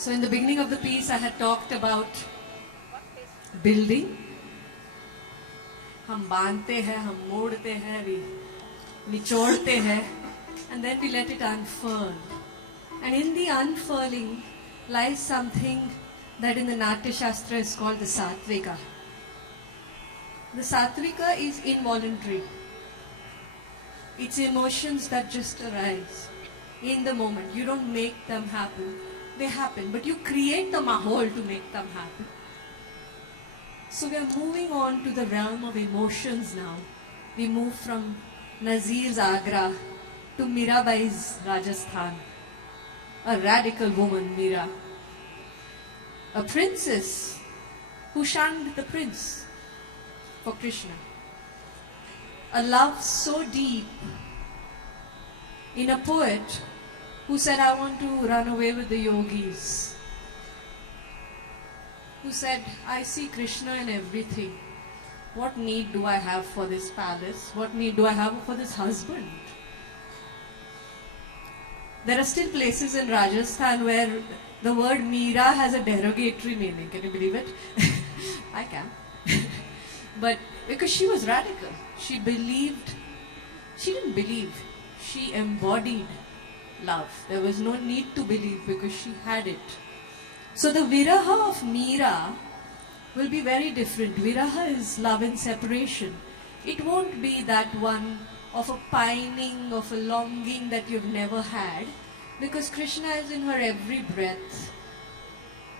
So in the beginning of the piece, I had talked about building. हम बांधते हैं, हम मोड़ते हैं, we निचोड़ते हैं, and then we let it unfurl. And in the unfurling lies something that in the Natya Shastra is called the Satvika. The Satvika is involuntary. It's emotions that just arise in the moment. You don't make them happen. They happen, but you create the mahol to make them happen. So we are moving on to the realm of emotions now. We move from Nazir's Agra to Mirabai's Rajasthan. A radical woman, Mira. A princess who shunned the prince for Krishna. A love so deep in a poet who said, I want to run away with the yogis. Who said, I see Krishna in everything. What need do I have for this palace? What need do I have for this husband? There are still places in Rajasthan where the word Meera has a derogatory meaning. Can you believe it? I can. But because she was radical. She believed, she didn't believe, she embodied love. There was no need to believe because she had it. So the viraha of Meera will be very different. Viraha is love and separation. It won't be that one of a pining, of a longing that you've never had, because Krishna is in her every breath.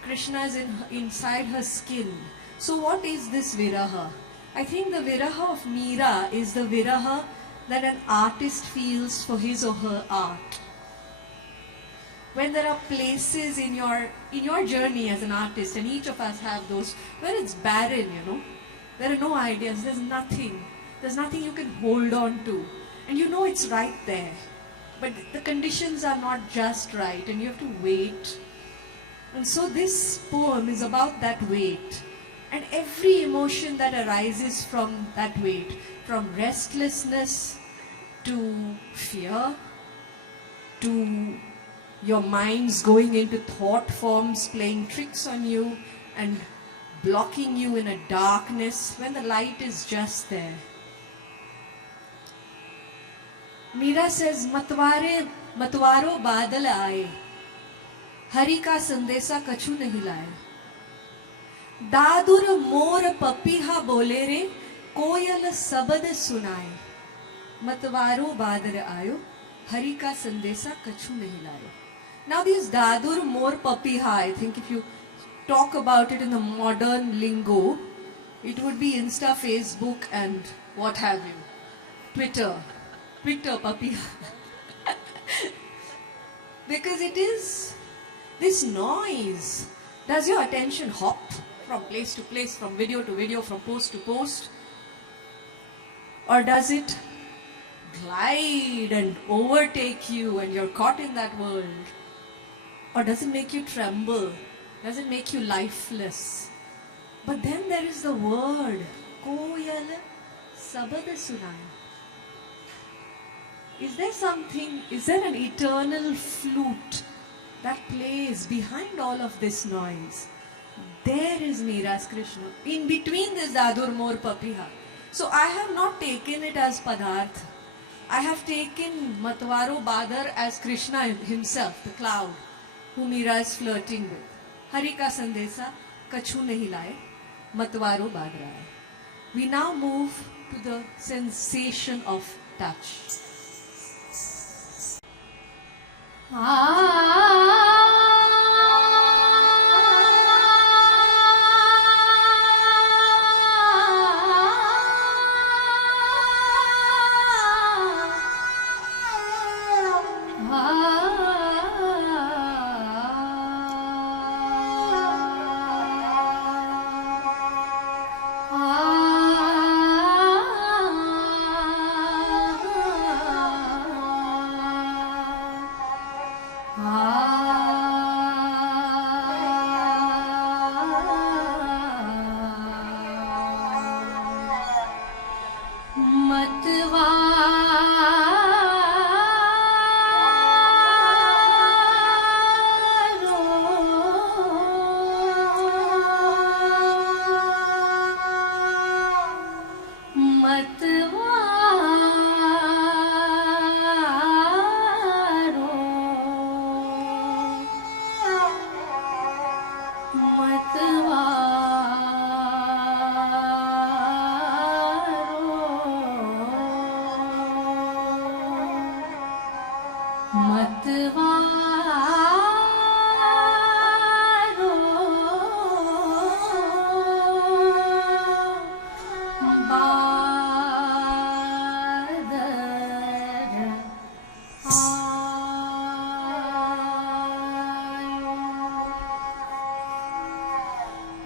Krishna is inside her skin. So what is this viraha? I think the viraha of Meera is the viraha that an artist feels for his or her art. When there are places in your journey as an artist, and each of us have those, where it's barren, there are no ideas, there's nothing you can hold on to, and you know it's right there, but the conditions are not just right, and you have to wait. And so this poem is about that wait, and every emotion that arises from that wait, from restlessness to fear, to your mind's going into thought forms, playing tricks on you and blocking you in a darkness when the light is just there. Meera says, matwaro badal aaye, hari ka sandesa kachu nahi laaye. Dadur mor papiha bole re, koyal sabad sunaye. Matwaro badal aayo, hari ka sandesa kachu nahi laaye. Now these Dadur Mor Papiha, I think if you talk about it in the modern lingo, it would be Insta, Facebook and what have you. Twitter Papiha. Because it is this noise. Does your attention hop from place to place, from video to video, from post to post? Or does it glide and overtake you and you're caught in that world? Or does it make you tremble? Does it make you lifeless? But then there is the word, Koyal Sabad Sunaya. Is there an eternal flute that plays behind all of this noise? There is Meera's Krishna. In between this Dadur Mor Papiha. So I have not taken it as Padarth. I have taken Matwaro Badar as Krishna himself, the cloud, who Meera is flirting with. Hari ka sandesa kachu nahi laaye, matwaro badra hai. We now move to the sensation of touch.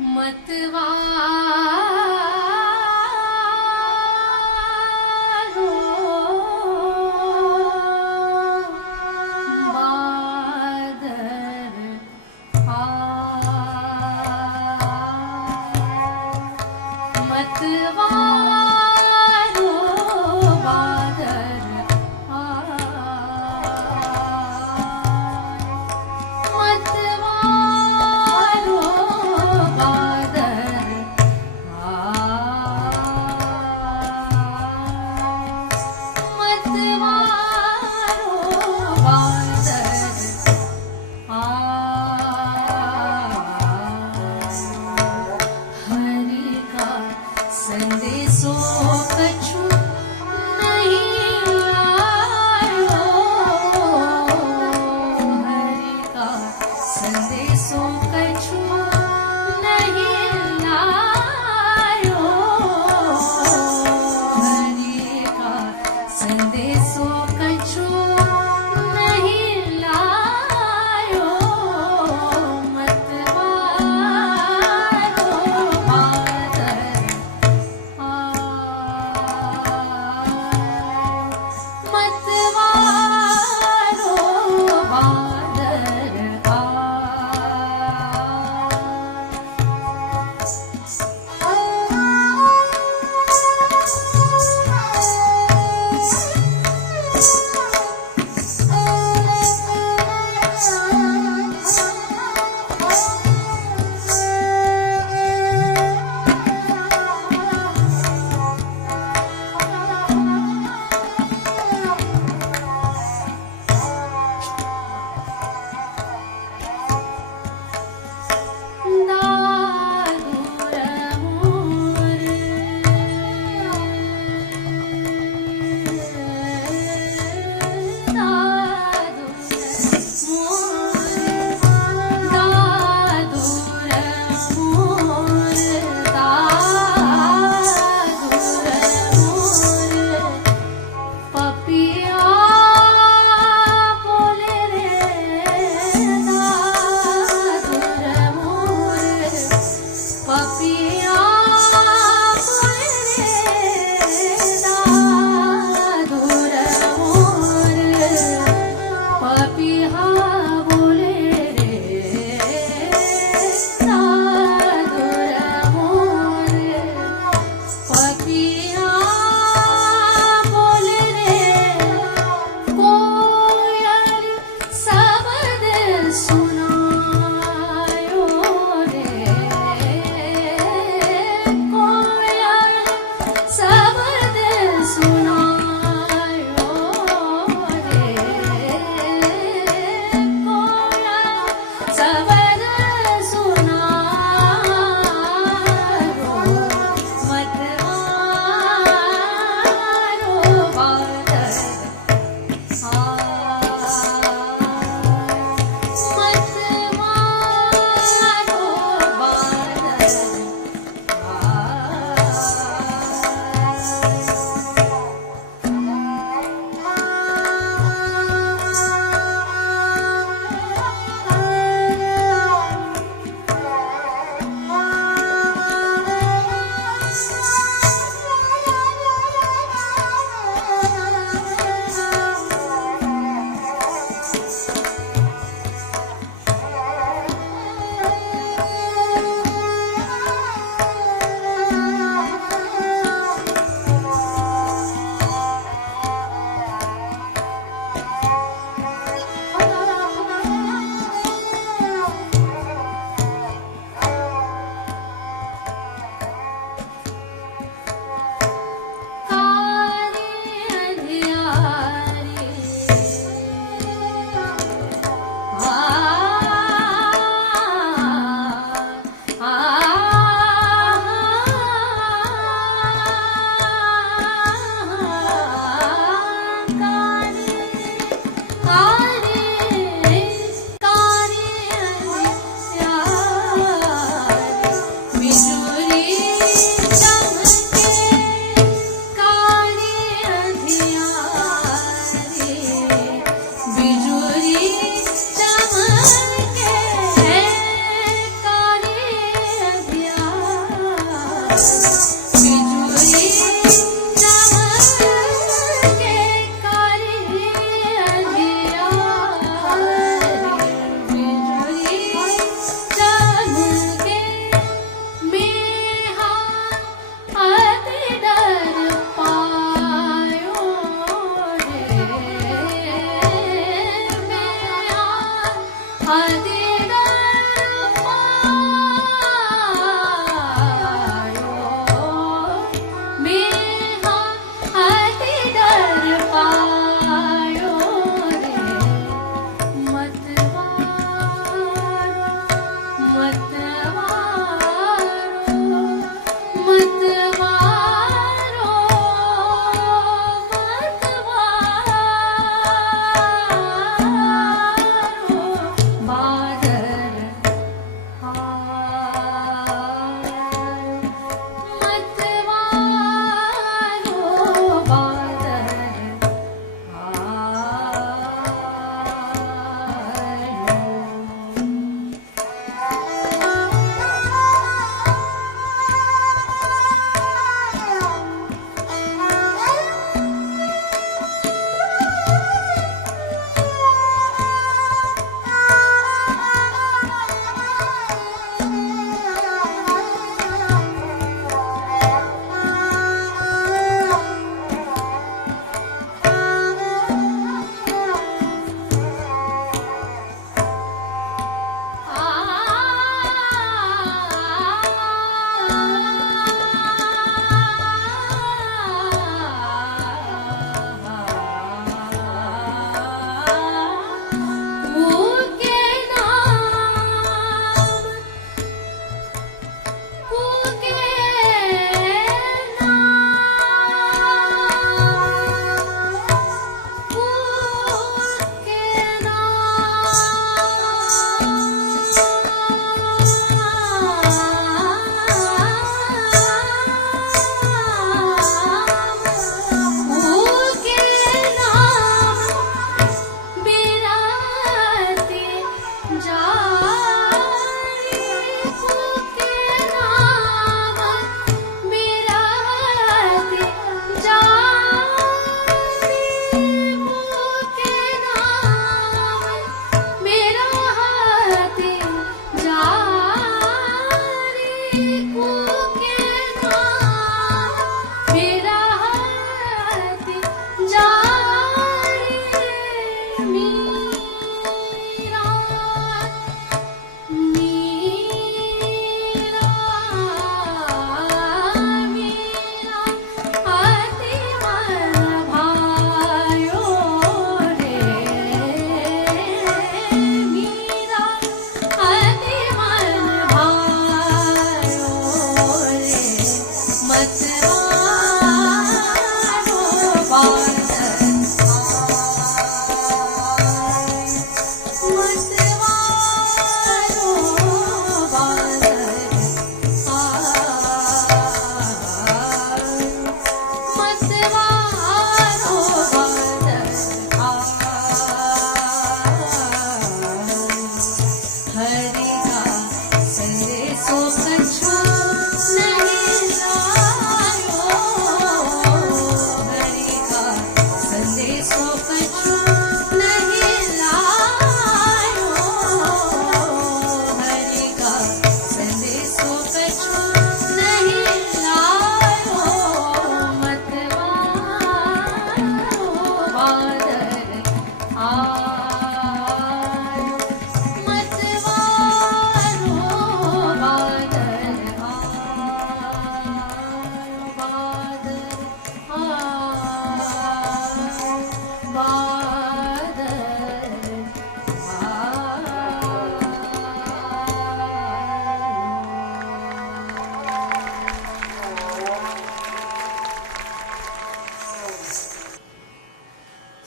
मतवारो बादर मतवारो बादर मतवारो बादर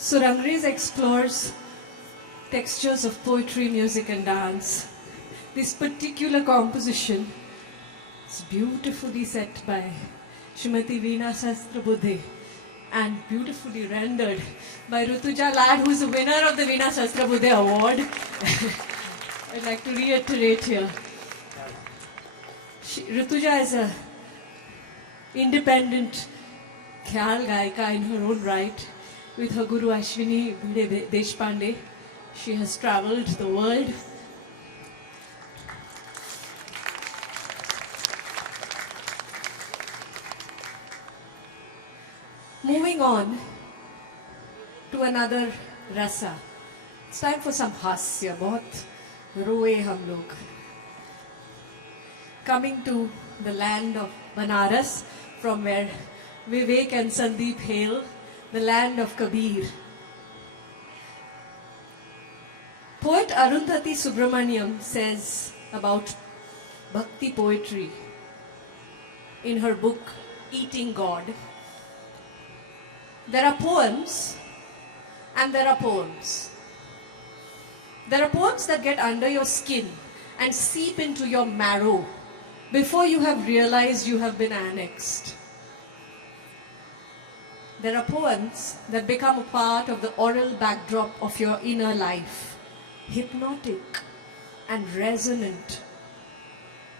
Surangreez explores textures of poetry, music and dance. This particular composition is beautifully set by Srimati Veena Sahasrabudhe and beautifully rendered by Rutuja Lad, who is the winner of the Veena Sahasrabudhe award. I'd like to reiterate here. Rutuja is an independent khyal gaika in her own right. With her guru Ashwini Bhide Deshpande, she has travelled the world. Moving on to another rasa. It's time for some hasya. बहुत रोए हम लोग. Coming to the land of Banaras, from where Vivek and Sandeep hail, the land of Kabir. Poet Arundhati Subramaniam says about Bhakti poetry in her book Eating God. There are poems and there are poems. There are poems that get under your skin and seep into your marrow before you have realized you have been annexed. There are poems that become a part of the oral backdrop of your inner life, hypnotic and resonant.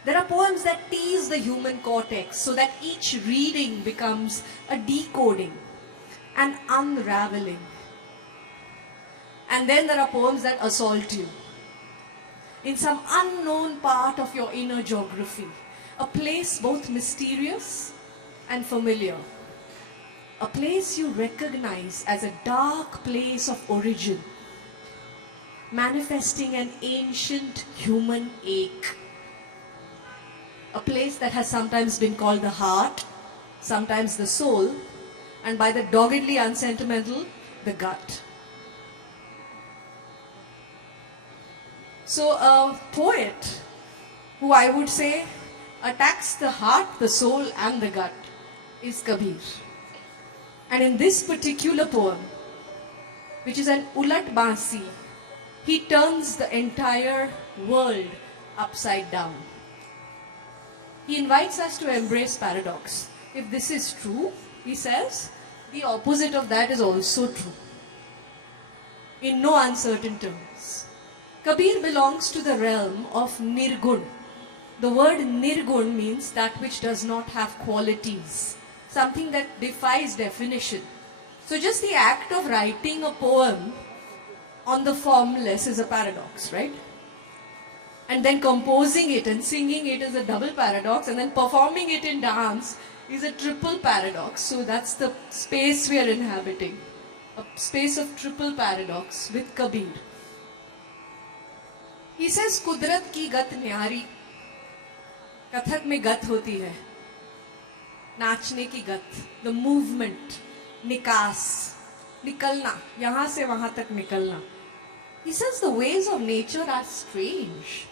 There are poems that tease the human cortex so that each reading becomes a decoding, an unraveling. And then there are poems that assault you in some unknown part of your inner geography, a place both mysterious and familiar, a place you recognize as a dark place of origin, manifesting an ancient human ache, a place that has sometimes been called the heart, sometimes the soul, and by the doggedly unsentimental, the gut. So a poet who I would say attacks the heart, the soul and the gut is Kabir. And in this particular poem, which is an Ulat Bansi, he turns the entire world upside down. He invites us to embrace paradox. If this is true, he says, the opposite of that is also true. In no uncertain terms. Kabir belongs to the realm of Nirgun. The word Nirgun means that which does not have qualities, something that defies definition. So just the act of writing a poem on the formless is a paradox, right? And then composing it and singing it is a double paradox, and then performing it in dance is a triple paradox. So that's the space we are inhabiting, a space of triple paradox with Kabir. He says, कुदरत की गत न्यारी, कथक में गत होती है, नाचने की गत, the movement, निकास, निकलना, यहाँ से वहाँ तक निकलना. He says the ways of nature are strange.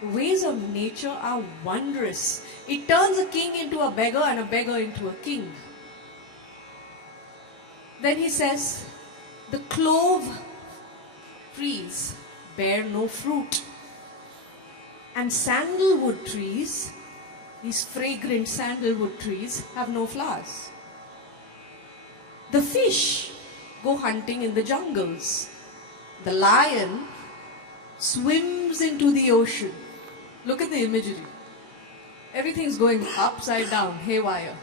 The ways of nature are wondrous. It turns a king into a beggar and a beggar into a king. Then he says, the clove trees bear no fruit. And sandalwood trees, these fragrant sandalwood trees, have no flowers. The fish go hunting in the jungles. The lion swims into the ocean. Look at the imagery. Everything's going upside down, haywire.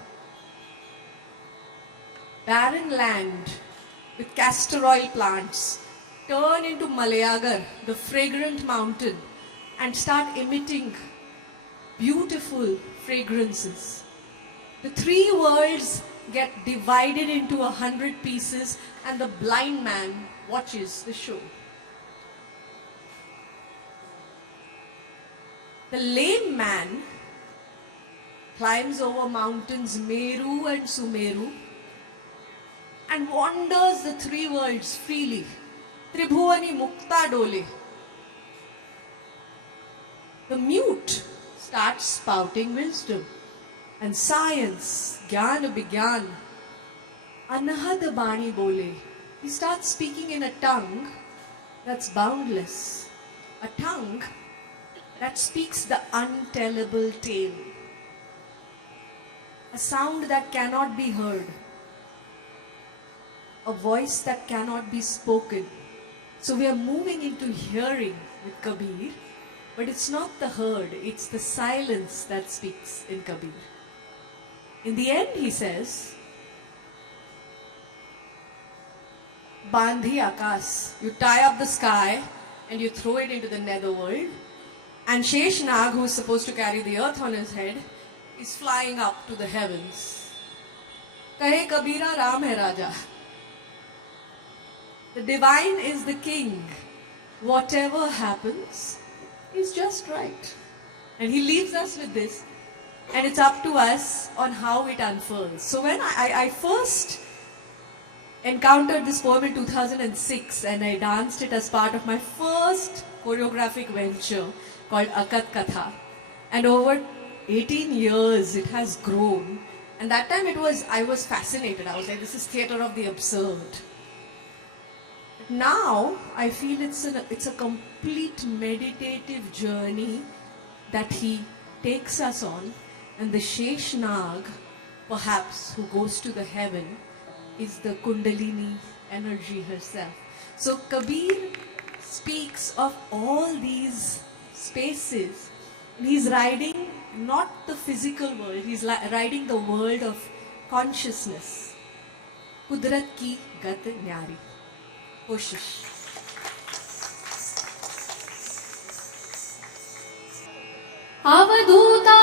Barren land with castor oil plants turn into Malayagar, the fragrant mountain, and start emitting beautiful fragrances. The three worlds get divided into 100 pieces, and the blind man watches the show. The lame man climbs over mountains Meru and Sumeru and wanders the three worlds freely. Tribhuvani Mukta Dole. The mute starts spouting wisdom and science, Gyan Bigyan. Anahad Bani Bole. He starts speaking in a tongue that's boundless. A tongue that speaks the untellable tale. A sound that cannot be heard. A voice that cannot be spoken. So we are moving into hearing with Kabir, but it's not the heard, it's the silence that speaks in Kabir. In the end, he says, Bandhi Akas, you tie up the sky and you throw it into the netherworld, and Sheshnag, who is supposed to carry the earth on his head, is flying up to the heavens. Kahe Kabira, Ram hai Raja. The divine is the king. Whatever happens, is just right. And he leaves us with this. And it's up to us on how it unfolds. So when I first encountered this poem in 2006 and I danced it as part of my first choreographic venture called Akat Katha. And over 18 years it has grown. And that time I was fascinated. I was like, this is theatre of the absurd. Now I feel it's a complete meditative journey that he takes us on, and the Sheshnag, perhaps, who goes to the heaven, is the Kundalini energy herself. So Kabir speaks of all these spaces. He's riding not the physical world, he's riding the world of consciousness. Kudrat ki gat nyari. Koshish. अवधूता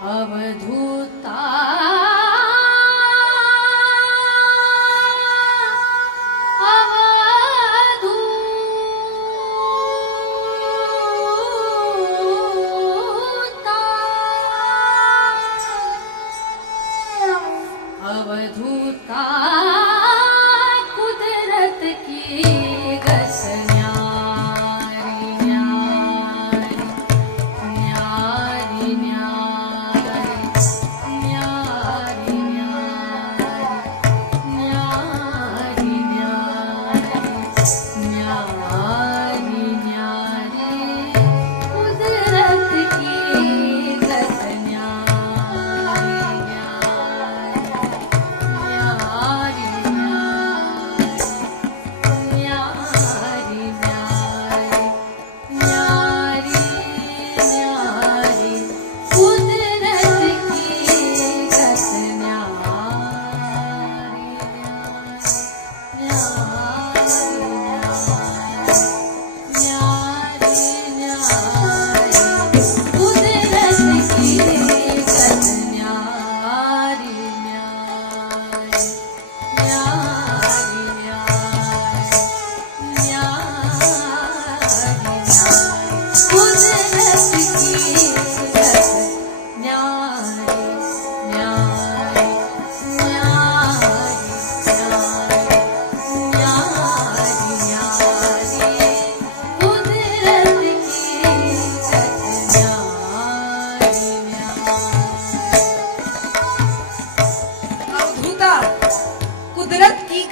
अवधूता अवधूता अवधूता कुदरत की गस न्यारी न्यारी न्यारी न्यारी न्यारी न्यारी न्यारी न्यारी कुदरत की गस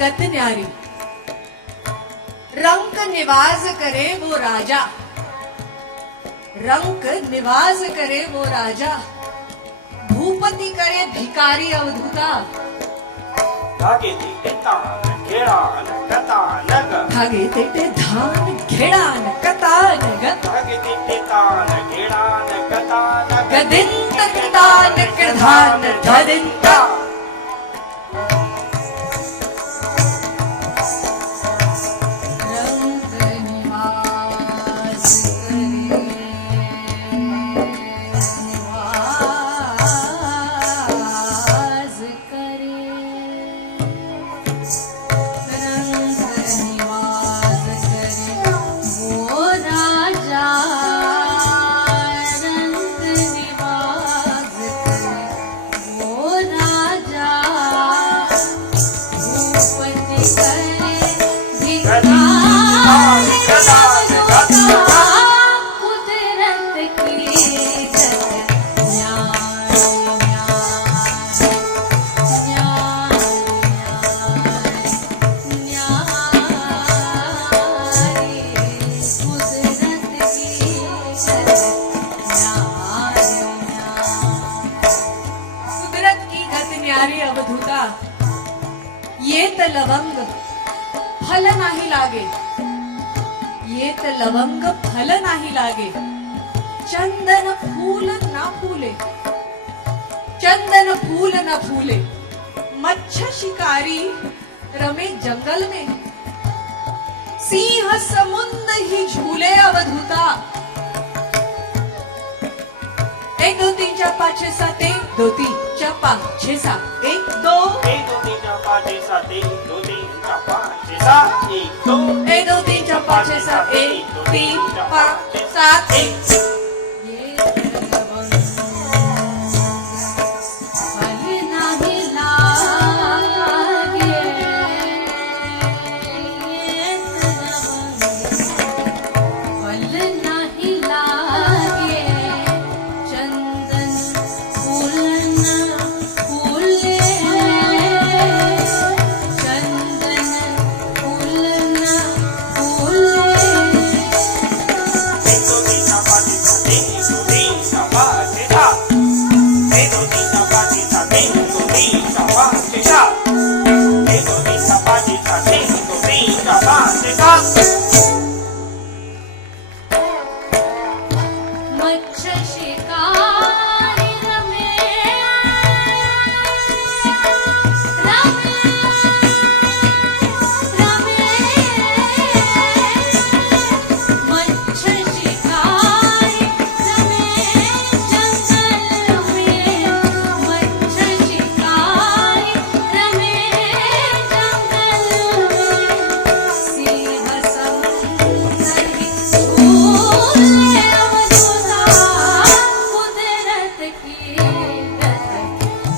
गत न्यारी रंक निवाज करे वो राजा, रंक निवाज करे वो राजा, भूपति करे भिकारी अवधूता। धागे तेटे धान घेड़ा न कता नग, धागे तेटे धान घेड़ा न कता नग, धागे तेटे धान घेड़ा न कता नग, गदिंत कृतान कृधान धदिंता, न्यारी अवधूता येत लवंग फल नाही लागे, येत लवंग फल नाही लागे, चंदन फूल ना फूले, चंदन फूल न फूले, मच्छ शिकारी रमे जंगल में, सिंह समुंद ही झूले अवधूता। 1 2 3 4 5 6 7 1 2 3 4 5 6 7 1 2 1 2 3 4 5 6 7 1 2 3 4 5 6 7 1 2 1 2 3 4 5 6 7 1 3 5 7 1 ये लवंग फल नाही लागे, ये लवंग फल नाही लागे, चंदन फूल न फूले, चंदन फूल न फूले। 1 2 3 4 5 6 7 1 2 3 4 5 6 7 1 2 3 4 5 6 7 1 2 3 4 5 6 7 1 2 3 4 5 6 7 1 2 3 4 5 6 7 मच्छ शिकारी रमे, रमे, रमे, मच्छ शिकारी रमे जंगल में, मच्छ शिकारी रमे जंगल में, सिंह समुंदर ही झूले अवधूता, कुदरत की गत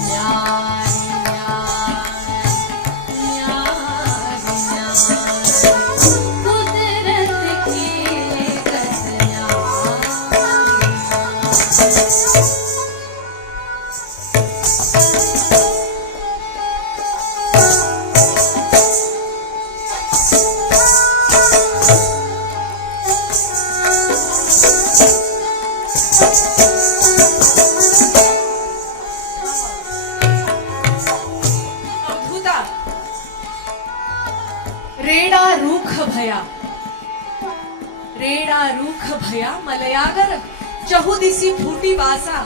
न्यारी न्यारी, न्यारी न्यारी, कुदरत की गत अवधूता रेडा रूख भया, रेडा रूख भया मलयागर चहुदिसी फूटी वासा,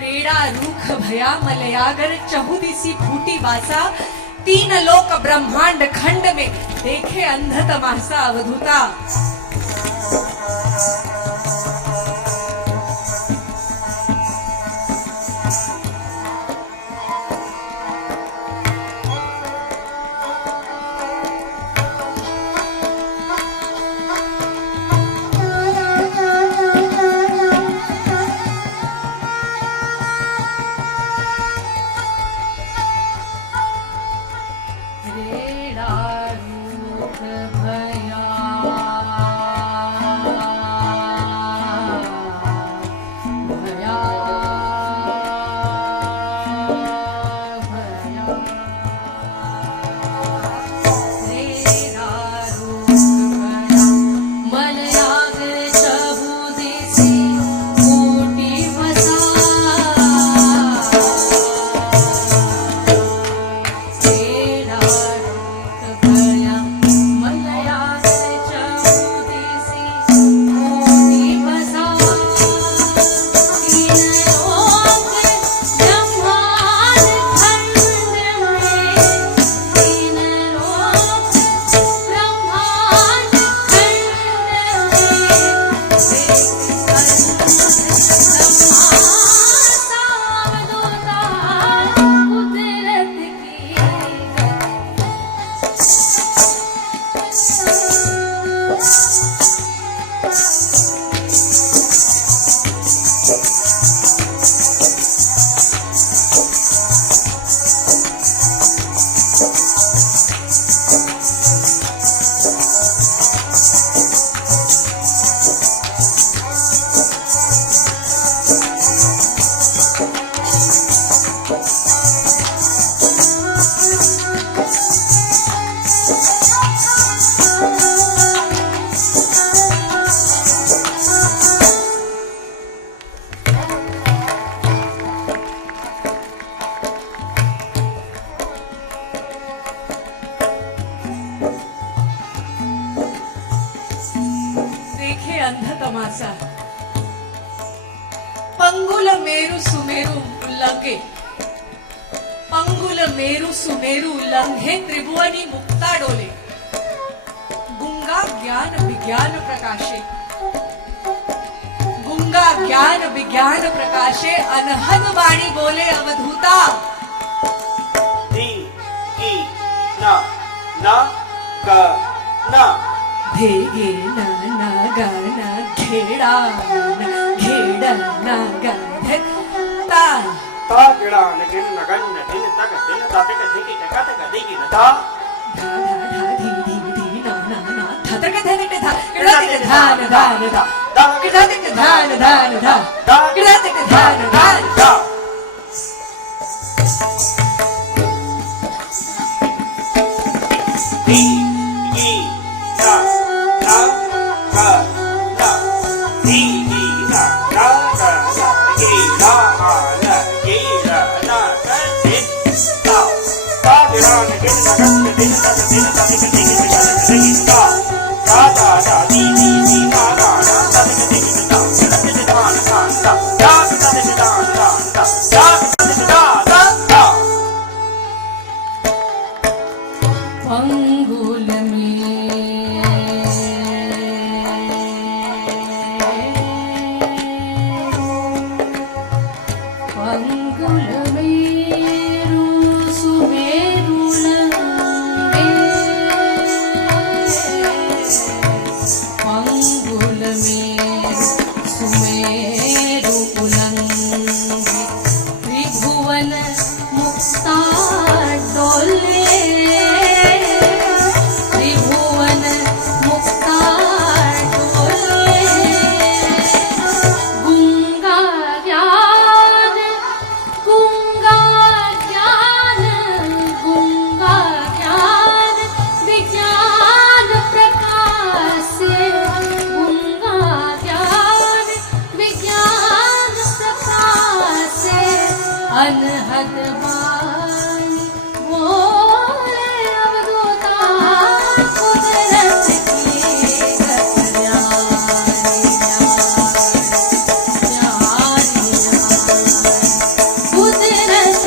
रेडा रूख भया मलयागर चहुदिसी फूटी वासा, 3 लोक ब्रह्मांड खंड में देखे अंध तमाशा अवधूता। रेडा रूख भया मेरु सुमेरु उल्लंघे, पंगुल मेरु सुमेरु उल्लंघे त्रिभुवनी मुक्ता डोले, गुंगा ज्ञान विज्ञान प्रकाशे, गुंगा ज्ञान विज्ञान प्रकाशे, अनहद वाणी बोले अवधूता। धी ई ना ना ग ना धेगे ना ना गा ना घेड़ा ना घेड़ा ना गा धे ता ता गिड़ा नगिन नगन नदिन तक दिन ताते का देखी टका तक देगी न ता धा धा धा धी धी धी ना ना ना धा तक धा तक धा किड़ा तक धा न धा न धा किड़ा तक धा न धा न धा किड़ा तक धा न धा न धा। धी ई ना ना ग ना धी ई ना ना ग ना ये ना आ ना ये ना ना ग दिन ता ता गिड़ा नगिन नगन नदिन तक दिन ताते का देखी टका तक देगी न ता ता ता ता धी धी धी ना ना ना ताते का देखी न ता गिड़ा तक धा न धा न ता ता ताते का धा न धा न ता ता ताते का धा धा धा। पंगुल मेरु सुमेरु लंघे, पंगुल मेरु सुमेरु उल्लंघे, त्रिभुवन मुक्ता डोले, त्रिभुवन मुक्ता डोले, गुंगा ज्ञान गुंगा ज्ञान गुंगा ज्ञान विज्ञान प्रकाशे, गुंगा ज्ञान विज्ञान प्रकाशे, अनहद वाणी बोले अवधूता, कुदरत की कुदरत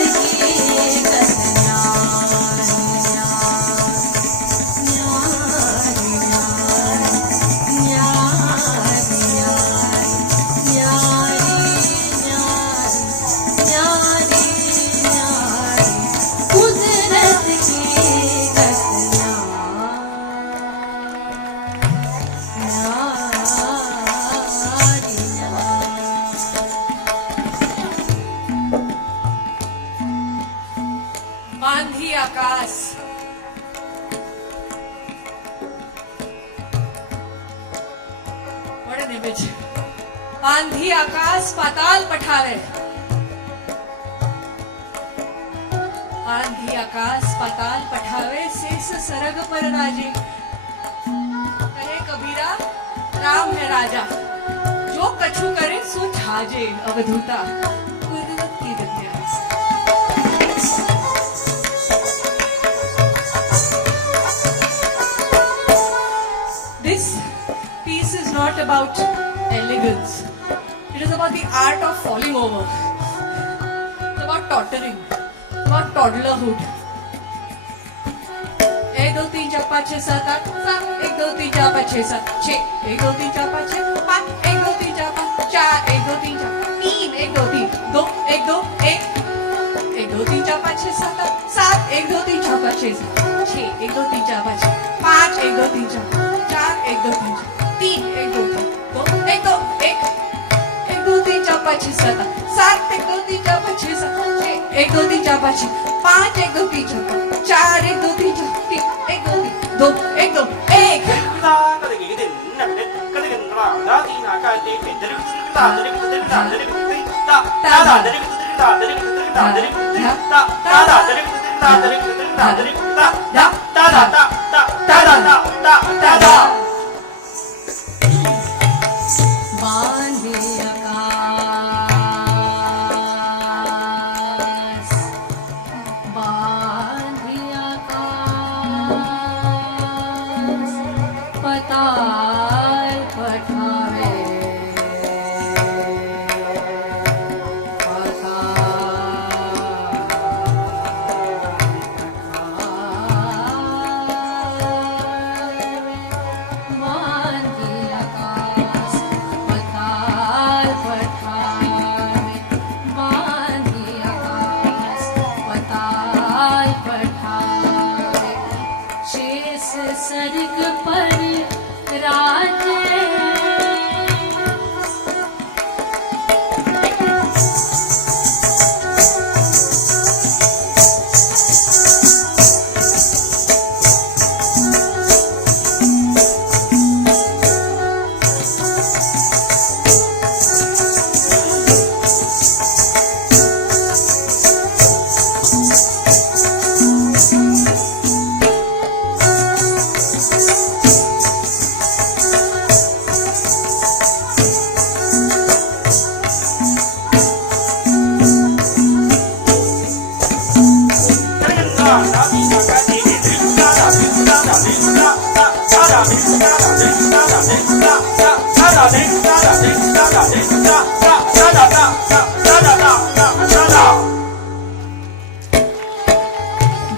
बांधी आकाश, what an image, बांधी आकाश पाताल पठावे, बांधी आकाश पाताल पठावे, शेष सरग पर राजे, कहे कबीरा राम है राजा, जो कछु करे सो छाजे, अवधूता कुदरत की विद्या। This piece is not about elegance. It is about the art of falling over. It's about tottering. It's about toddlerhood. 1 2 3 4 5 6 7 8 7 1 2 3 4 5 6 7 6 1 2 3 4 5 6 5 1 2 3 4 5 4 1 2 3 4 3 1 2 3 2 1 2 1 1 2 3 4 5 6 7 7 1 2 3 4 5 6 6 1 2 3 4 5 5 1 2 3 4 4 1 2 3 3 1 2 3 2 1 2 1 1 2 3 4 5 6 7 7 1 2 3 4 5 6 7 6 1 2 3 4 5 5 1 2 3 4 4 1 2 3 4 3 1 2 3 2 1 2 1 ता कदे की दिन नगन कदे गन रा दा दी ना का ते पे दरे ता दरे दरे ता दरे ता ता ता दरे ता दरे ता दरे ता ता ता दरे ता दरे ता दरे ता ता ता ता ता ता ता ता ता। बांधे आकाश, बांधे आकाश, पाताल पठावे,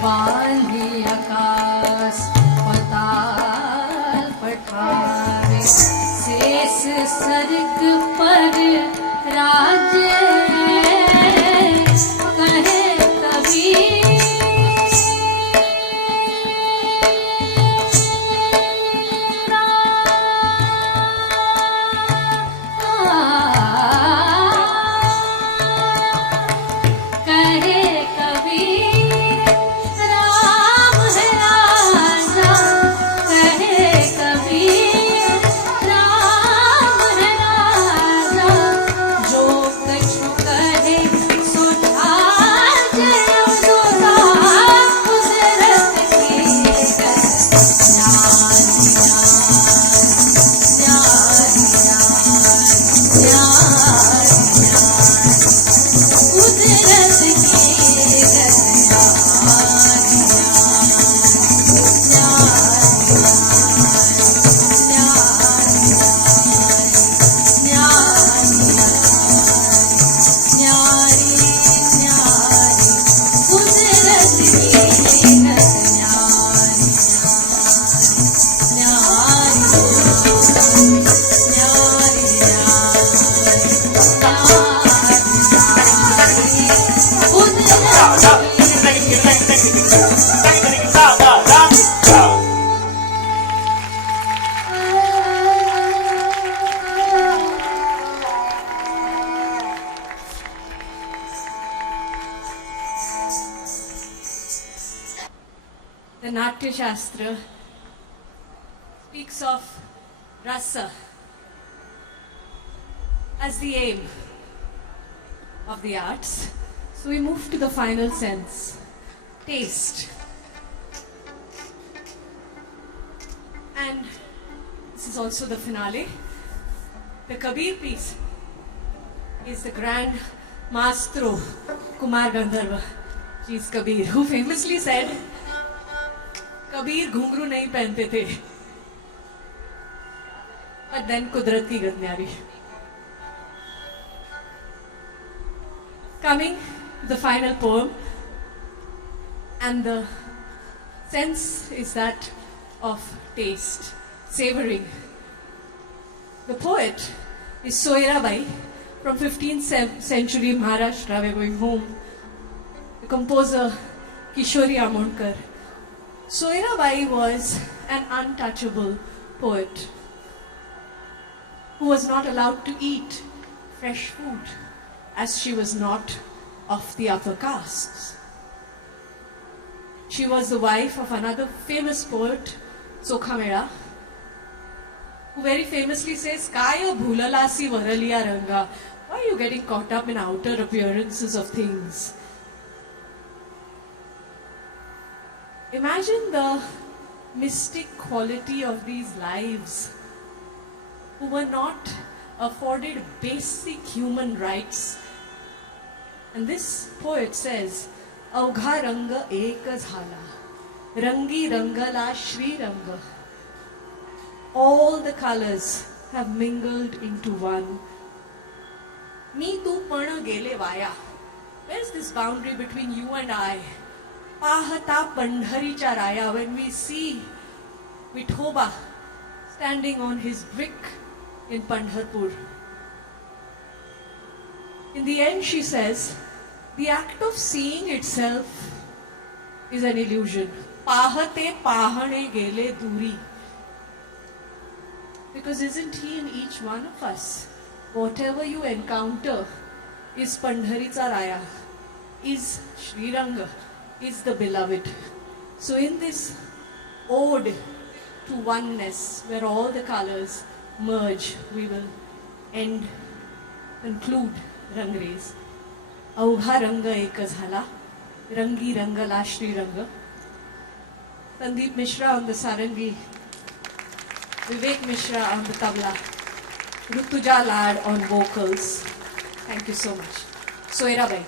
बांधे आकाश पताल पठारे शेष सर्ग पर राज्य कहे The Natya Shastra speaks of rasa as the aim of the arts. So we move to the final sense, taste. And this is also the finale. The Kabir piece is the grand maestro Kumar Gandharva. She's Kabir, who famously said, Kabir घुंघरू नहीं पहनते थे, but then कुदरत की गद्यारी. Coming to the final poem, and the sense is that of taste, savoring. The poet is Soirabai from 15th century Maharashtra. We're going home. The composer Kishori Amonkar. Soirabai was an untouchable poet who was not allowed to eat fresh food as she was not of the upper castes. She was the wife of another famous poet, Sokhamera, who very famously says, Kaya bhulalasi varaliya ranga. Why are you getting caught up in outer appearances of things? Imagine the mystic quality of these lives who were not afforded basic human rights. And this poet says, Avgha ranga ek zhala, rangi rangala shri ranga. All the colors have mingled into one. Me tu pana gele vaya. Where's this boundary between you and I? Pahata Pandharicha Raya, when we see Vithoba standing on his brick in Pandharpur. In the end, she says, the act of seeing itself is an illusion. Pahate pahane gele duri. Because isn't he in each one of us? Whatever you encounter is Pandharicha Raya, is Sri Ranga, is the beloved. So in this ode to oneness, where all the colors merge, we will conclude Rangrez अवघा रंग एक झाला रंगी रंगला Shrirang. Sandeep Mishra on the sarangi, Vivek Mishra on the tabla, Rutuja Lad on vocals. Thank you so much. Soira Bhai.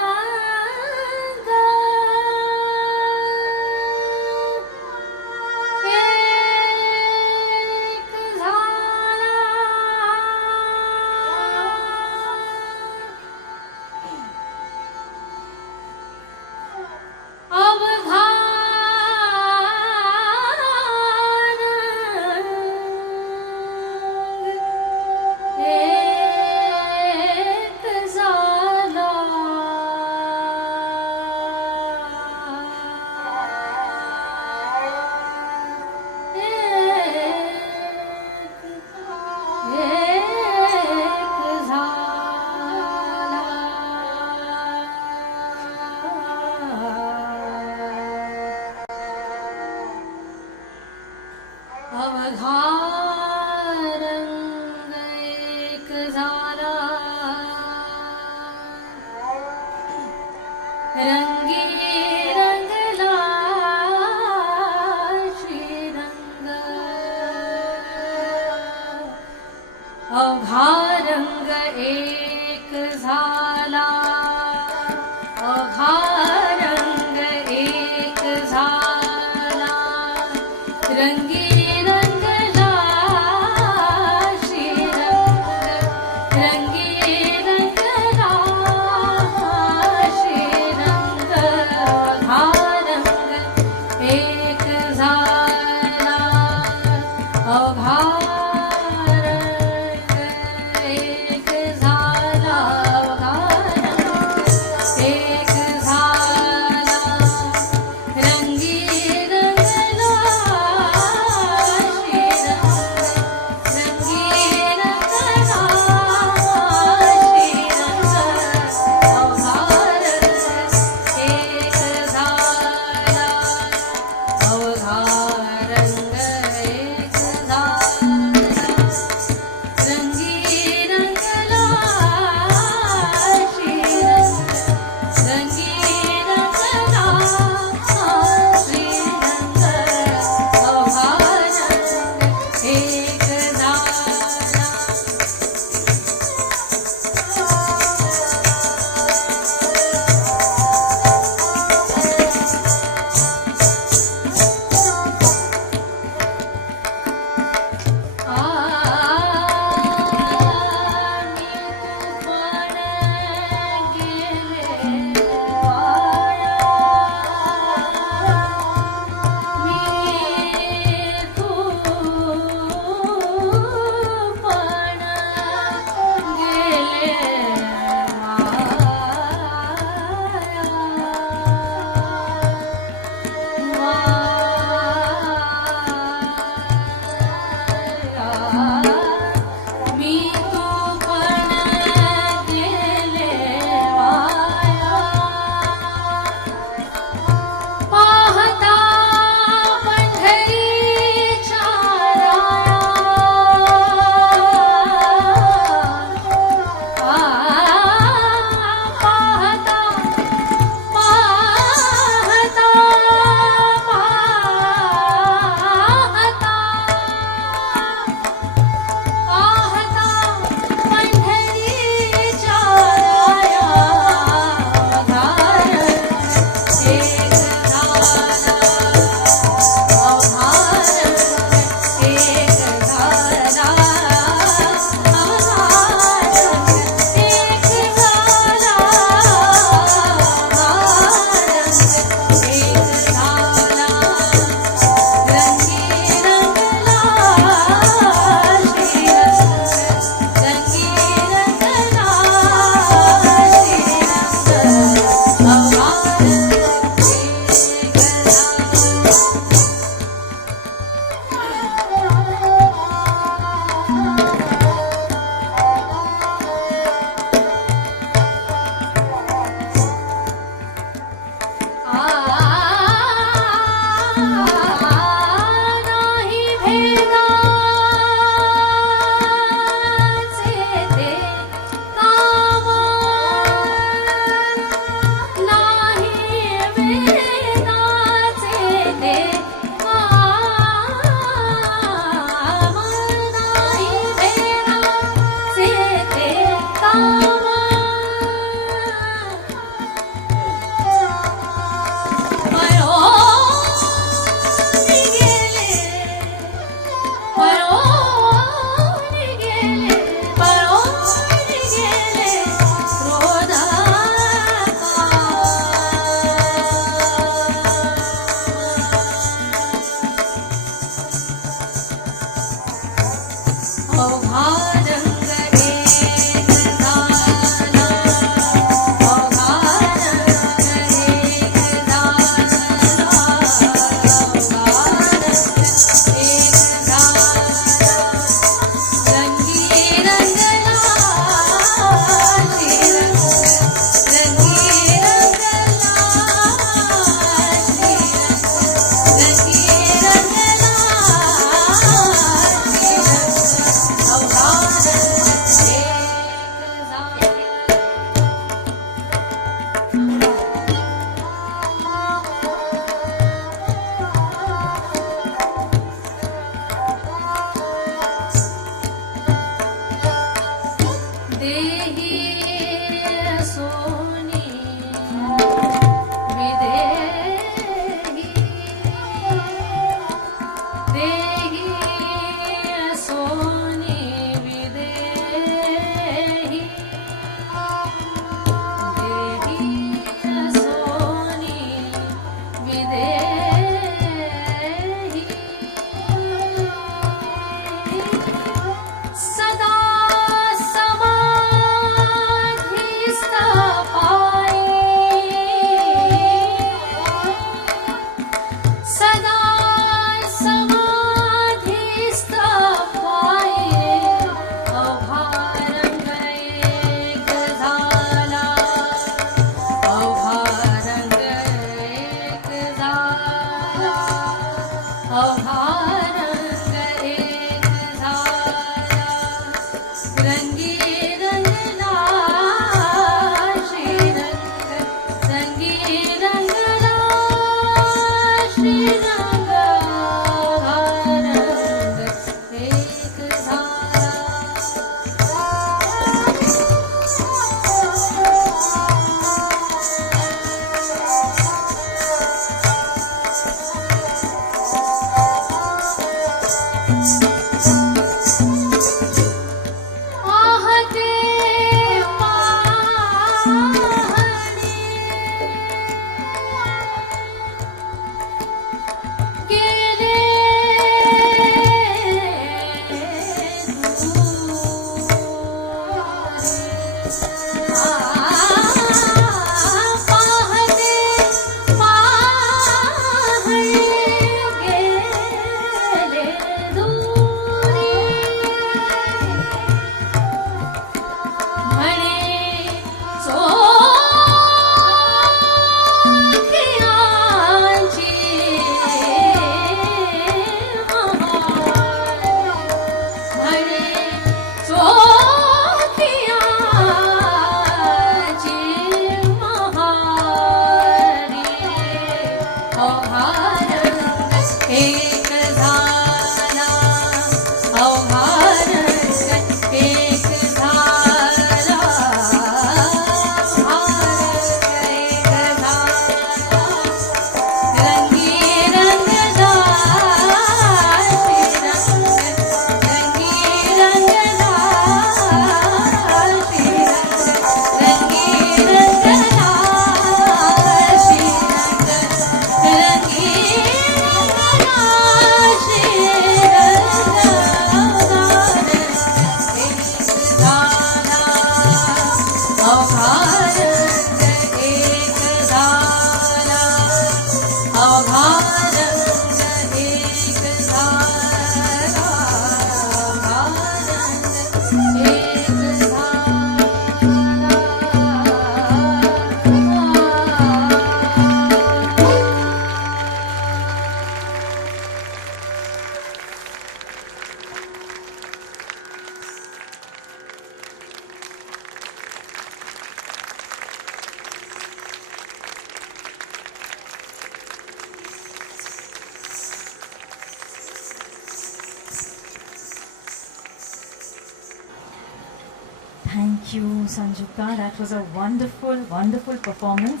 Thank you, Sanjukta. That was a wonderful, wonderful performance.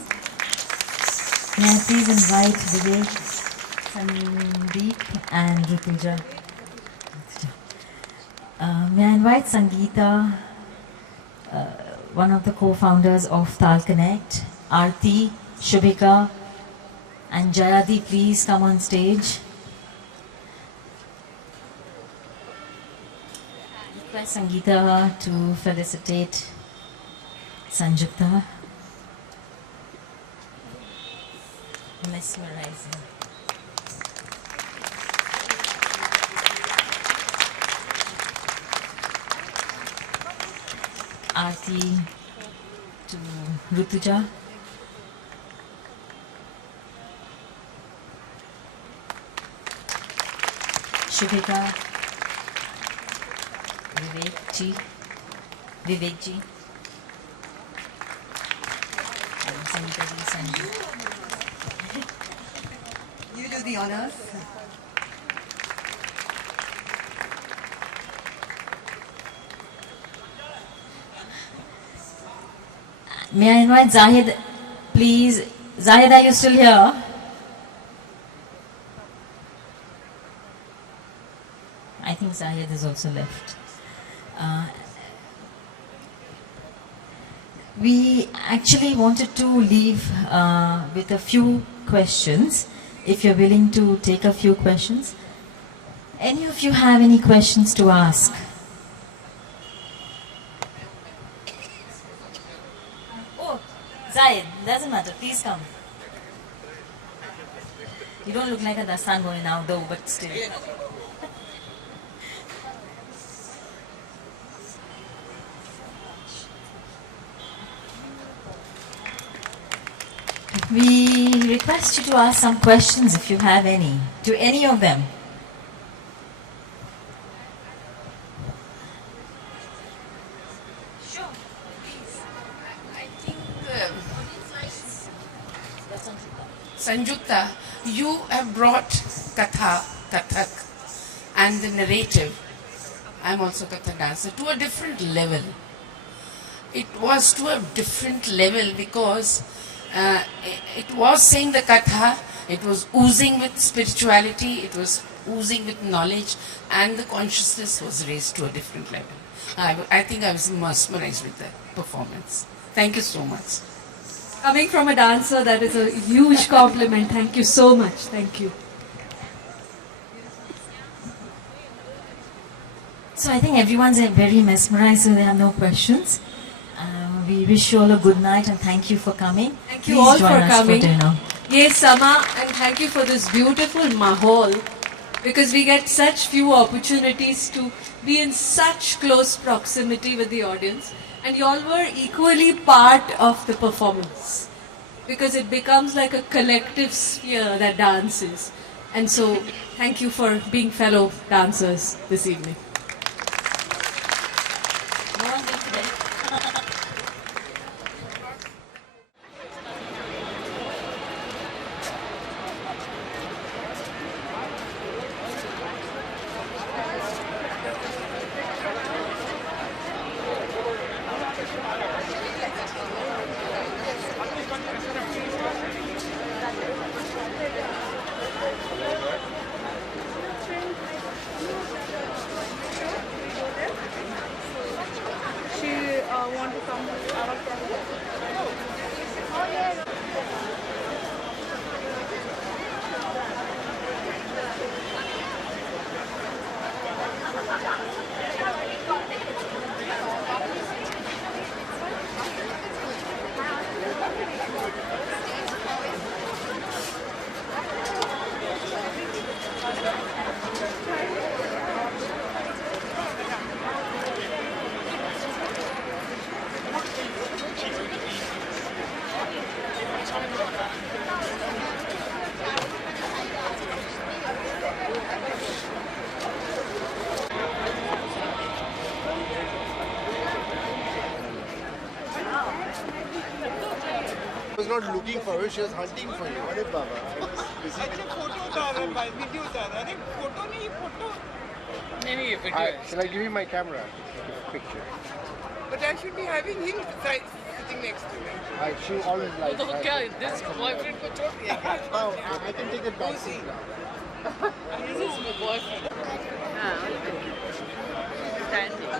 May I please invite Vivek, Sandeep and Rituja. May I invite Sangeeta, one of the co-founders of Tal Connect, Aarti, Shubhika and Jayadi, please come on stage. Request Sangeeta to felicitate Sanjukta. Mesmerizing. Aarti to Rutuja. Shubhika. Vivek ji. And Sangeeta ji, Sanju. You do the honors. May I invite Zahid, please? Zahid, are you still here? I think Zahid is also left. We actually wanted to leave with a few questions, if you're willing to take a few questions. Any of you have any questions to ask? Oh, Zahid, doesn't matter, please come. You don't look like a dastan going now though, but still. We request you to ask some questions if you have any, to any of them. Sure, please. I think, Sanjukta, you have brought Kathak and the narrative I'm also Kathak dancer, to a different level. It was to a different level because it was saying the Katha, it was oozing with spirituality, it was oozing with knowledge, and the consciousness was raised to a different level. I think I was mesmerized with the performance. Thank you so much. Coming from a dancer, that is a huge compliment. Thank you so much. Thank you. So I think everyone's very mesmerized, so there are no questions. We wish you all a good night and thank you for coming. Thank you Please all join for us coming. for dinner. Yes, Sama, and thank you for this beautiful mahal, because we get such few opportunities to be in such close proximity with the audience, and you all were equally part of the performance, because it becomes like a collective sphere that dances. And so, thank you for being fellow dancers this evening. No one will today. Want to come out of Canada. I was not looking for her, she was hunting for you. What Baba? अच्छा photo उतार रहा है, video उतार रहा है, अरे photo नहीं photo नहीं ये video Shall I give you my camera? Picture. but I should be having him sitting next to me. She always likes तो क्या this boyfriend को छोड़ दिया क्या? Oh, I can take it back. This is my boyfriend. हाँ standing.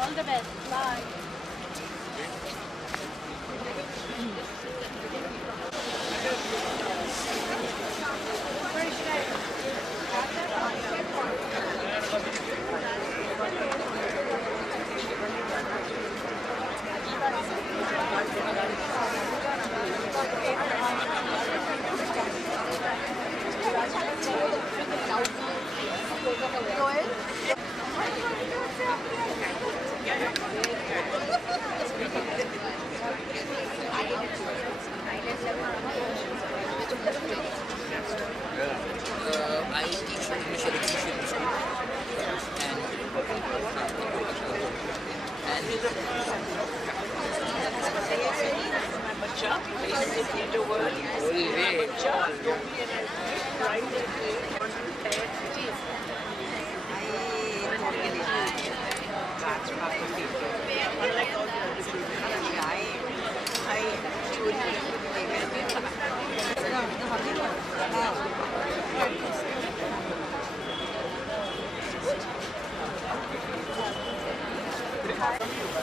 All the best. Bye. I teach initial education school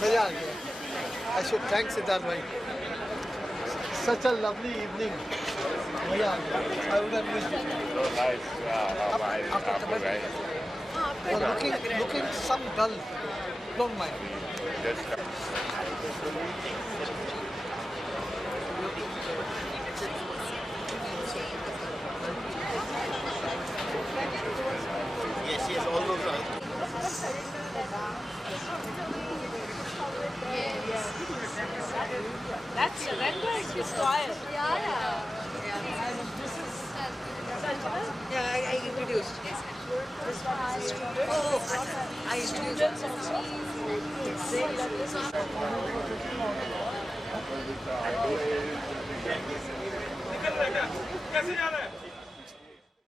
मजा आ गया. I should thank Siddharth bhai. Such a lovely evening. मजा आ गया. I would have missed it. So nice. After Tibet. Looking some dull. Don't mind. Yes, all those are. That's surrender style. Yeah, I introduced. This one is students also. कैसे जा रहा है